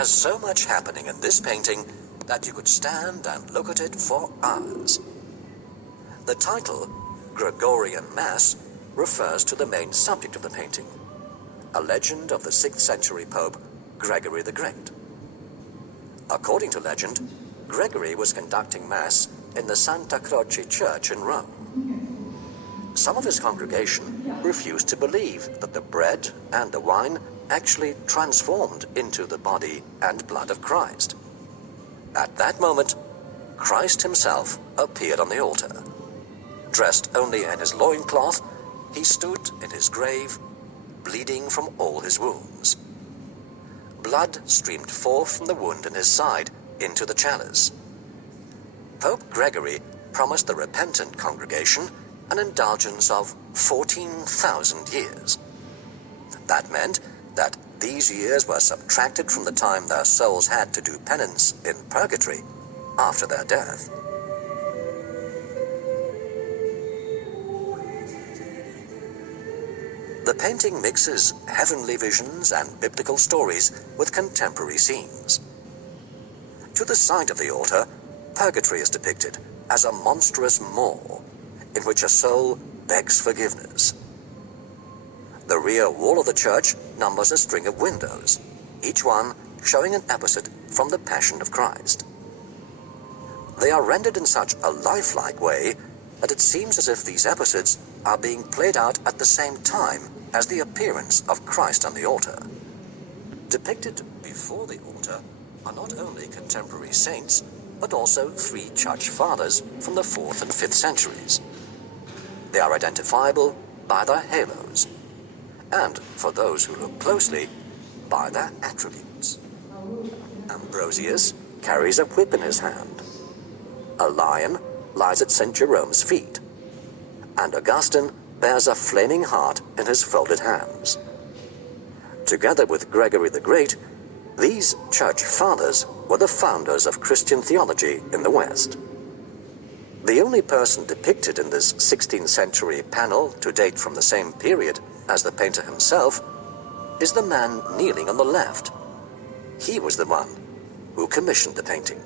There's so much happening in this painting that you could stand and look at it for hours. The title, Gregorian Mass, refers to the main subject of the painting, a legend of the 6th century Pope Gregory the Great. According to legend, Gregory was conducting Mass in the Santa Croce Church in Rome. Some of his congregation refused to believe that the bread and the wine actually transformed into the body and blood of Christ. At that moment, Christ himself appeared on the altar. Dressed only in his loincloth, he stood in his grave, bleeding from all his wounds. Blood streamed forth from the wound in his side into the chalice. Pope Gregory promised the repentant congregation an indulgence of 14,000 years. That meant that these years were subtracted from the time their souls had to do penance in purgatory after their death. The painting mixes heavenly visions and biblical stories with contemporary scenes. To the side of the altar, purgatory is depicted as a monstrous maw in which a soul begs forgiveness. The rear wall of the church numbers a string of windows, each one showing an episode from the Passion of Christ. They are rendered in such a lifelike way that it seems as if these episodes are being played out at the same time as the appearance of Christ on the altar. Depicted before the altar are not only contemporary saints, but also 3 church fathers from the 4th and 5th centuries. They are identifiable by their halos, and, for those who look closely, by their attributes. Ambrosius carries a whip in his hand. A lion lies at St. Jerome's feet, and Augustine bears a flaming heart in his folded hands. Together with Gregory the Great, these church fathers were the founders of Christian theology in the West. The only person depicted in this 16th century panel to date from the same period as the painter himself is the man kneeling on the left. He was the one who commissioned the painting.